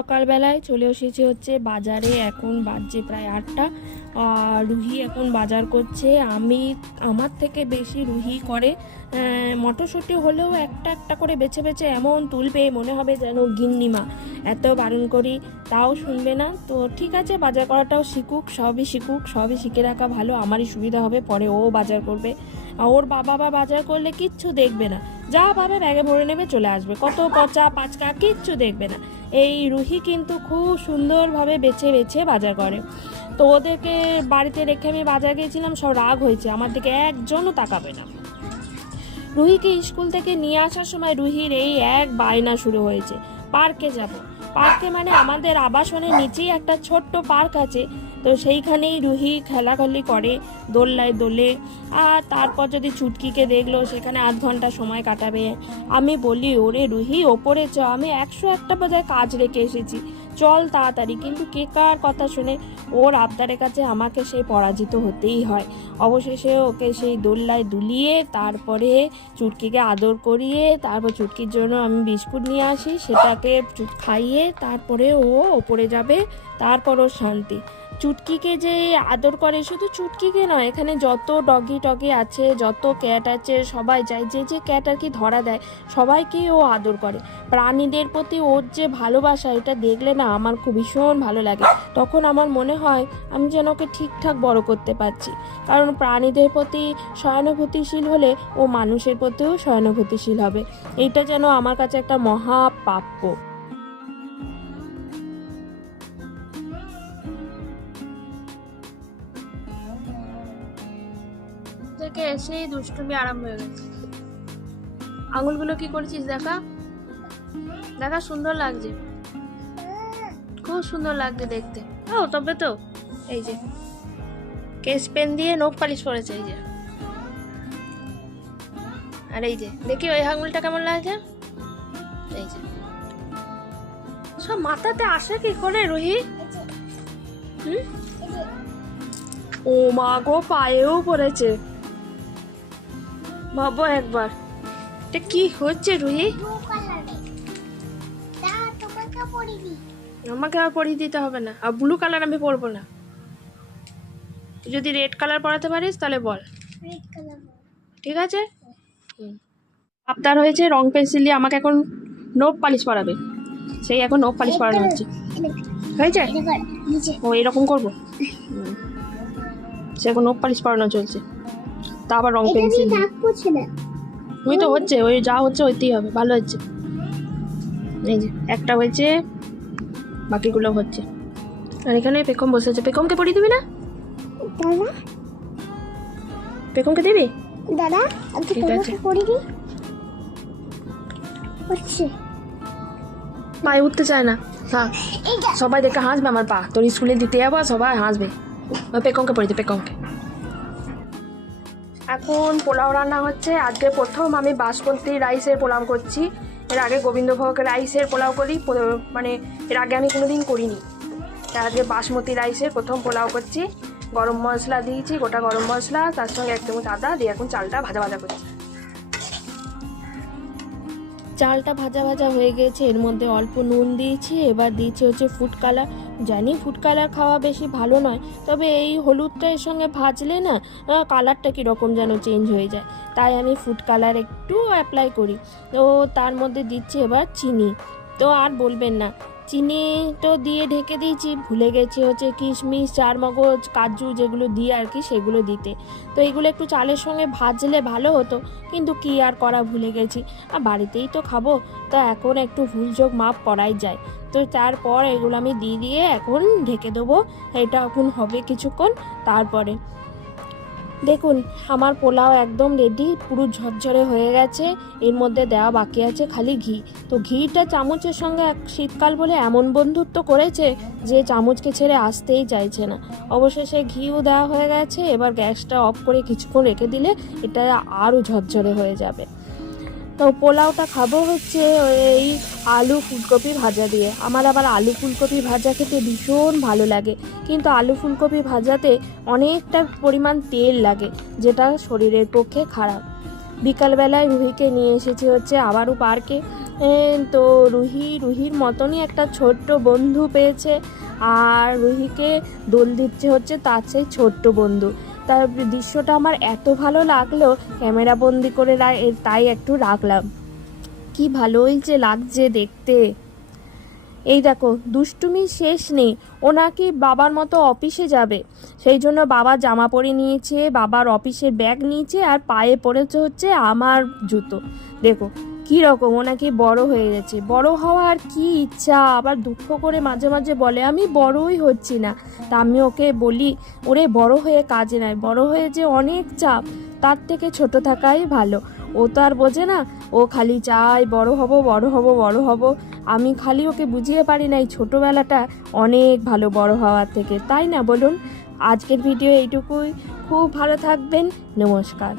সকালবেলায় চলে এসেছি হচ্ছে বাজারে। এখন বাজছে প্রায় 8টা। রুহি এখন বাজার করছে। আমার থেকে বেশি রুহি করে। মটরশুঁটি হলেও একটা একটা করে বেছে বেছে এমন তুলবে, মনে হবে যেন গিন্নিমা। এত বারণ করি তাও শুনবে না। তো ঠিক আছে, বাজার করাটাও শিখুক, সবই শিখে রাখা ভালো। আমারই সুবিধা হবে, পরে ও বাজার করবে। ওর বাবা বাজার করলে কিচ্ছু দেখবে না, যা পাবে ব্যাগে ভরে নেবে, চলে আসবে। কত পচা পাচকা কিচ্ছু দেখবে না। এই রুহি কিন্তু খুব সুন্দরভাবে বেছে বেছে বাজার করে। তো ওদেরকে বাড়িতে রেখে আমি বাজার গিয়েছিলাম, সব রাগ হয়েছে, আমার দিকে একজনও তাকাবে না। রুহিকে স্কুল থেকে নিয়ে আসার সময় রুহির এই এক বায়না শুরু হয়েছে, পার্কে যাব। পার্কে মানে আমাদের আবাসনের নিচেই একটা ছোট্ট পার্ক আছে, তো সেইখানেই রুহি খেলাখেলি করে, দোলনায় দোলে। আর তারপর যদি চুটকিকে দেখলো, সেখানে আধ ঘন্টা সময় কাটাবে। আমি বলি, ওরে রুহি ওপরে চ, আমি 101টা বোধহয় কাজ রেখে এসেছি, চল তাড়াতাড়ি। কিন্তু কে কার কথা শুনে, ওর আবদারের কাছে আমাকে সেই পরাজিত হতেই হয়। অবশেষে ওকে সেই দোলনায় দুলিয়ে, তারপরে চুটকিকে আদর করিয়ে, তারপর চুটকির জন্য আমি বিস্কুট নিয়ে আসি, সেটাকে খাইয়ে তারপরে ও ওপরে যাবে। তারপর ওর শান্তি। চুটকিকে যে আদর করে, শুধু চুটকিকে নয়, এখানে যত ডগি টগি আছে, যত ক্যাট আছে, সবাই যায়, যে ক্যাট আর কি ধরা দেয়, সবাইকেই ও আদর করে। প্রাণীদের প্রতি ওর যে ভালোবাসা, এটা দেখলে না আমার খুব ভীষণ ভালো লাগে। তখন আমার মনে হয় আমি যেন ওকে ঠিকঠাক বড় করতে পারছি। কারণ প্রাণীদের প্রতি সহানুভূতিশীল হলে ও মানুষের প্রতিও সহানুভূতিশীল হবে। এইটা যেন আমার কাছে একটা মহা প্রাপ্য। থেকে এসেই দুষ্টুমি আরম্ভ হয়ে গেছে। আঙুলগুলো কি করেছিস দেখা, দেখা সুন্দর লাগছে, খুব সুন্দর লাগছে দেখতে। ও তবে তো এই যে কেস পেন দিয়ে নখ পালিশ করেছে, এই যে। আর এই যে দেখি ওই আঙুলটা কেমন লাগছে, এই যে। সব মাথাতে আসে কি করে রুহি? ও মা গো, পায়েও পড়েছে। ভাবো একবার, এটা কি হচ্ছে রুহি? আমাকে আর পরিয়ে দিতে হবে না, আর ব্লু কালার আমি পরবো না। যদি রেড কালার পরাতে পারিস তাহলে বল, ঠিক আছে? আবদার হয়েছে রং পেন্সিল দিয়ে আমাকে এখন নোট পালিশ করাবে, সেই এখন নোট পালিশ করানো হচ্ছে। হয়েছে? ও এরকম করবো, সে এখন নোট পালিশ করানো চলছে, তা আবার রং পেন্সিল। ওই তো হচ্ছে, ওই যা হচ্ছে হইতেই হবে, ভালো হচ্ছে। এই যে একটা হয়েছে, বাকিগুলো হচ্ছে। আর এখানে পেখম বসেছে, পেখমকে পরিয়ে দিবি না? পেখমকে দিবি? দাদা ঠিক আছে, পায়ে উঠতে চায় না। হ্যাঁ, সবাই দেখে হাসবে আমার পা, তোর স্কুলে দিতে যাবো সবাই হাসবে। পেখমকে পরিয়ে দে, পেখমকে। এখন পোলাও রান্না হচ্ছে। আজকে প্রথম আমি বাসমতি রাইসের পোলাও করছি। এর আগে গোবিন্দভোগ রাইসের পোলাও করি, মানে এর আগে আমি কোনোদিন করিনি। আজকে বাসমতি রাইসের প্রথম পোলাও করছি। গরম মশলা দিয়েছি, গোটা গরম মশলা, তার সঙ্গে 1 চামচ আদা দিয়ে এখন চালটা ভাজা ভাজা করছি। চালটা ভাজা ভাজা হয়ে গেছে, এর মধ্যে অল্প নুন দিয়েছি। এবার দিয়েছি হচ্ছে ফুড কালার। জানি ফুড কালার খাওয়া বেশি ভালো নয়, তবে এই হলুদটা এর সঙ্গে ভাজলে না কালারটা কীরকম যেন চেঞ্জ হয়ে যায়, তাই আমি ফুড কালার একটু অ্যাপ্লাই করি। তো তার মধ্যে দিচ্ছি এবার চিনি। তো আর বলবেন না, চিনি তো দিয়ে ঢেকে দিয়েছি, ভুলে গেছি হচ্ছে কিশমিশ, চারমগজ, কাজু যেগুলো দিয়ে আর কি, সেগুলো দিতে। তো এগুলো একটু চালের সঙ্গে ভাজলে ভালো হতো, কিন্তু কি আর করা, ভুলে গেছি। আর বাড়িতেই তো খাবো, তো এখন একটু ভুলযোগ মাপ করাই যায়। তো তারপর এগুলো আমি দিয়ে এখন ঢেকে দেবো। এটা এখন হবে কিছুক্ষণ, তারপরে দেখুন আমার পোলাও একদম রেডি, পুরো ঝরঝরে হয়ে গেছে। এর মধ্যে দেওয়া বাকি আছে খালি ঘি। তো ঘিটা চামচের সঙ্গে শীতকাল বলে এমন বন্ধুত্ব করেছে যে চামচকে ছেড়ে আসতেই চাইছে না। অবশেষে ঘিও দেওয়া হয়ে গেছে। এবার গ্যাসটা অফ করে কিছুক্ষণ রেখে দিলে এটা আরও ঝরঝরে হয়ে যাবে। তো পোলাওটা খাবো হচ্ছে এই আলু ফুলকপি ভাজা দিয়ে। আমার আবার আলু ফুলকপি ভাজা খেতে ভীষণ ভালো লাগে, কিন্তু আলু ফুলকপি ভাজাতে অনেকটা পরিমাণ তেল লাগে, যেটা শরীরের পক্ষে খারাপ। বিকালবেলায় রুহিকে নিয়ে এসেছি হচ্ছে আবারও পার্কে। তো রুহির মতনই একটা ছোট্ট বন্ধু পেয়েছে, আর রুহিকে দোল দিচ্ছে হচ্ছে তার সেই ছোট্ট বন্ধু। তার দৃশ্যটা আমার এত ভালো লাগলো, ক্যামেরা বন্দি করে তাই একটু রাখলাম। কি ভালোই যে লাগছে দেখতে। এই দেখো দুষ্টুমি শেষ নেই, ও নাকি বাবার মতো অফিসে যাবে, সেই জন্য বাবা জামা পরে নিয়েছে, বাবার অফিসের ব্যাগ নিয়েছে, আর পায়ে পড়েছে হচ্ছে আমার জুতো। দেখো কি রকম, ও নাকি বড় হয়ে গেছে। বড় হওয়ার কি ইচ্ছা, আবার দুঃখ করে মাঝে মাঝে বলে আমি বড়ই হচ্ছি না। তা আমি ওকে বলি, ওরে বড় হয়ে কাজে নাই, বড় হয়ে যে অনেক চাপ, তার থেকে ছোট থাকাই ভালো। ও তো আর বোঝে না, ও খালি চায় বড় হব বড় হব বড় হব। আমি খালি ওকে বুঝিয়ে পারি না এই ছোটোবেলাটা অনেক ভালো বড় হওয়ার থেকে, তাই না বলুন? আজকের ভিডিও এইটুকুই। খুব ভালো থাকবেন, নমস্কার।